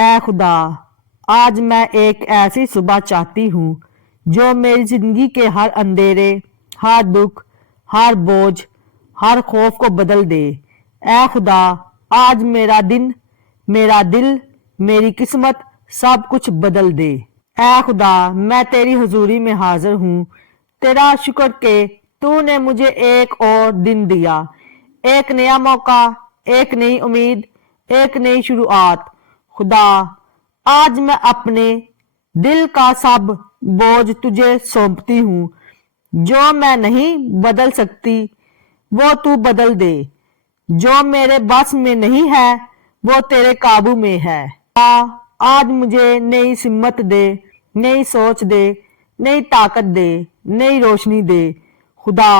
اے خدا، آج میں ایک ایسی صبح چاہتی ہوں جو میری زندگی کے ہر اندھیرے، ہر دکھ، ہر بوجھ، ہر خوف کو بدل دے۔ اے خدا، آج میرا دن، میرا دل، میری قسمت سب کچھ بدل دے۔ اے خدا، میں تیری حضوری میں حاضر ہوں، تیرا شکر کہ تو نے مجھے ایک اور دن دیا، ایک نیا موقع، ایک نئی امید، ایک نئی شروعات۔ خدا، آج میں اپنے دل کا سب بوجھ تجھے سونپتی ہوں۔ جو میں نہیں بدل سکتی وہ تو بدل دے، جو میرے بس میں نہیں ہے وہ تیرے قابو میں ہے۔ آج مجھے نئی سمت دے، نئی سوچ دے، نئی طاقت دے، نئی روشنی دے۔ خدا،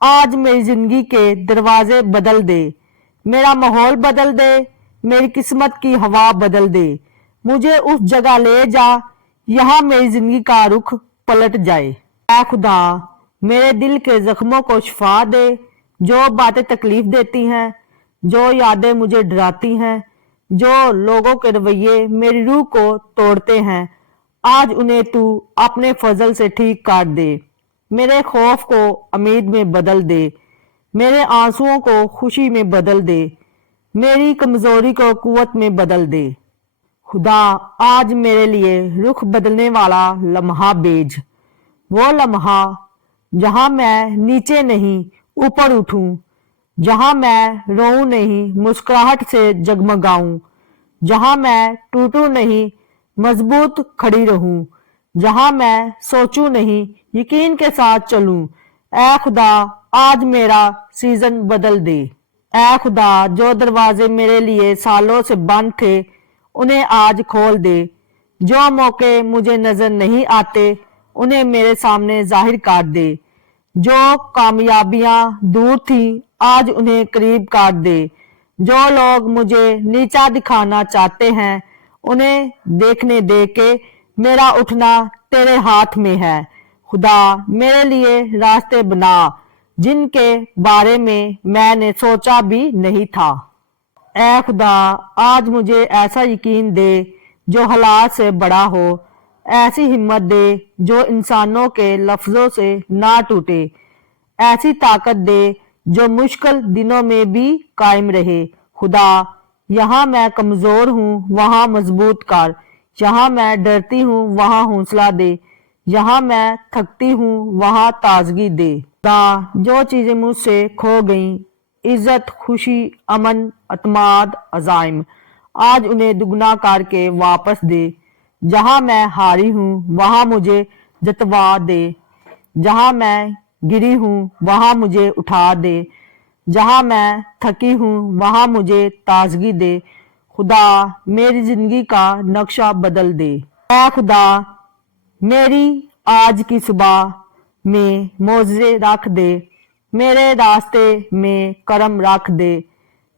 آج میری زندگی کے دروازے بدل دے، میرا ماحول بدل دے، میری قسمت کی ہوا بدل دے۔ مجھے اس جگہ لے جا یہاں میری زندگی کا رخ پلٹ جائے۔ اے خدا، میرے دل کے زخموں کو شفا دے، جو باتیں تکلیف دیتی ہیں، جو یادیں مجھے ڈراتی ہیں، جو لوگوں کے رویے میری روح کو توڑتے ہیں، آج انہیں تو اپنے فضل سے ٹھیک کر دے۔ میرے خوف کو امید میں بدل دے، میرے آنسوؤں کو خوشی میں بدل دے، میری کمزوری کو قوت میں بدل دے۔ خدا، آج میرے لیے رخ بدلنے والا لمحہ بھیج، وہ لمحہ جہاں میں نیچے نہیں اوپر اٹھوں، جہاں میں روؤں نہیں مسکراہٹ سے جگمگاؤں، جہاں میں ٹوٹوں نہیں مضبوط کھڑی رہوں، جہاں میں سوچوں نہیں یقین کے ساتھ چلوں۔ اے خدا، آج میرا سیزن بدل دے۔ اے خدا، جو دروازے میرے لیے سالوں سے بند تھے انہیں آج کھول دے، جو موقع مجھے نظر نہیں آتے انہیں میرے سامنے ظاہر کر دے، جو کامیابیاں دور تھیں آج انہیں قریب کر دے، جو لوگ مجھے نیچا دکھانا چاہتے ہیں انہیں دیکھنے دے کہ میرا اٹھنا تیرے ہاتھ میں ہے۔ خدا، میرے لیے راستے بنا جن کے بارے میں نے سوچا بھی نہیں تھا۔ اے خدا، آج مجھے ایسا یقین دے جو حالات سے بڑا ہو، ایسی ہمت دے جو انسانوں کے لفظوں سے نہ ٹوٹے، ایسی طاقت دے جو مشکل دنوں میں بھی قائم رہے۔ خدا، یہاں میں کمزور ہوں وہاں مضبوط کر، یہاں میں ڈرتی ہوں وہاں حوصلہ دے، یہاں میں تھکتی ہوں وہاں تازگی دے۔ خدا، جو چیزیں مجھ سے کھو گئیں، عزت، خوشی، امن، اعتماد، عزائم، آج انہیں دگنا کر کے واپس دے۔ جہاں میں ہاری ہوں وہاں مجھے جتوا دے، جہاں میں گری ہوں وہاں مجھے اٹھا دے، جہاں میں تھکی ہوں وہاں مجھے تازگی دے۔ خدا، میری زندگی کا نقشہ بدل دے۔ اے خدا، میری آج کی صبح میں معجزے رکھ دے، میرے راستے میں کرم رکھ دے،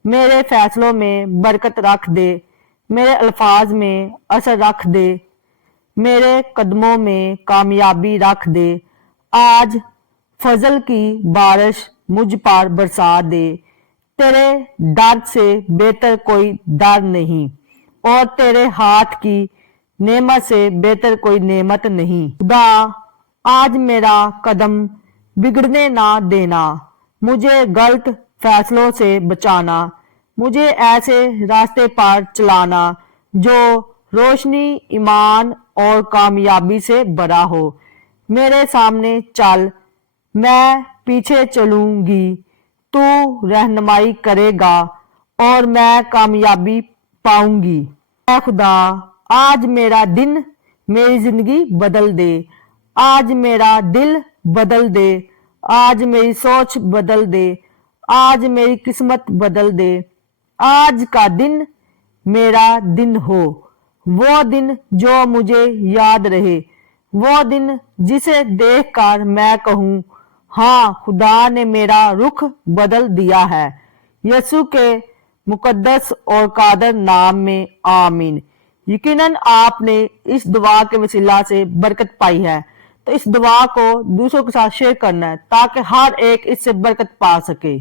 میرے فیصلوں میں برکت رکھ دے، میرے الفاظ میں اثر رکھ دے، میرے قدموں میں کامیابی رکھ دے۔ آج فضل کی بارش مجھ پر برسا دے، تیرے ڈر سے بہتر کوئی ڈر نہیں، اور تیرے ہاتھ کی نعمت سے بہتر کوئی نعمت نہیں۔ خدا، آج میرا قدم بگڑنے نہ دینا، مجھے غلط فیصلوں سے بچانا، مجھے ایسے راستے پر چلانا جو روشنی، ایمان اور کامیابی سے بھرا ہو۔ میرے سامنے چل، میں پیچھے چلوں گی، تو رہنمائی کرے گا اور میں کامیابی پاؤں گی۔ اے خدا، آج میرا دن، میری زندگی بدل دے، آج میرا دل بدل دے، آج میری سوچ بدل دے، آج میری قسمت بدل دے۔ آج کا دن میرا دن ہو، وہ دن جو مجھے یاد رہے، وہ دن جسے دیکھ کر میں کہوں ہاں خدا نے میرا رخ بدل دیا ہے۔ یسوع کے مقدس اور قادر نام میں آمین۔ یقیناً آپ نے اس دعا کے وسیلہ سے برکت پائی ہے، تو اس دعا کو دوسروں کے ساتھ شیئر کرنا ہے تاکہ ہر ایک اس سے برکت پا سکے۔